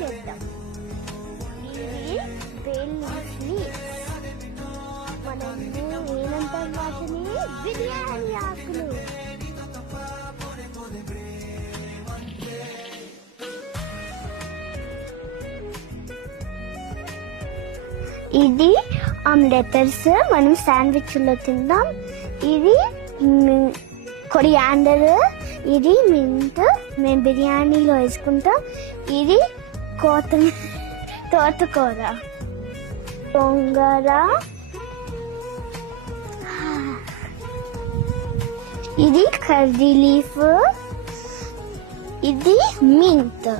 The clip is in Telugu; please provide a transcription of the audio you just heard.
చేద్దాం. ఇది బేల్ లీవ్స్. మనము ఏమంటాం వాటిని? బిర్యానీ ఆకులు. ఇది లెటర్స్ మనం శాండ్విచ్లో తిందాం. ఇది కొరియాండర్, ఇది మింట్ మేము బిర్యానీలో వేసుకుంటాం. ఇది తోటకూర, గోంగూర, ఇది కర్రీ లీఫ్, ఇది మింట్.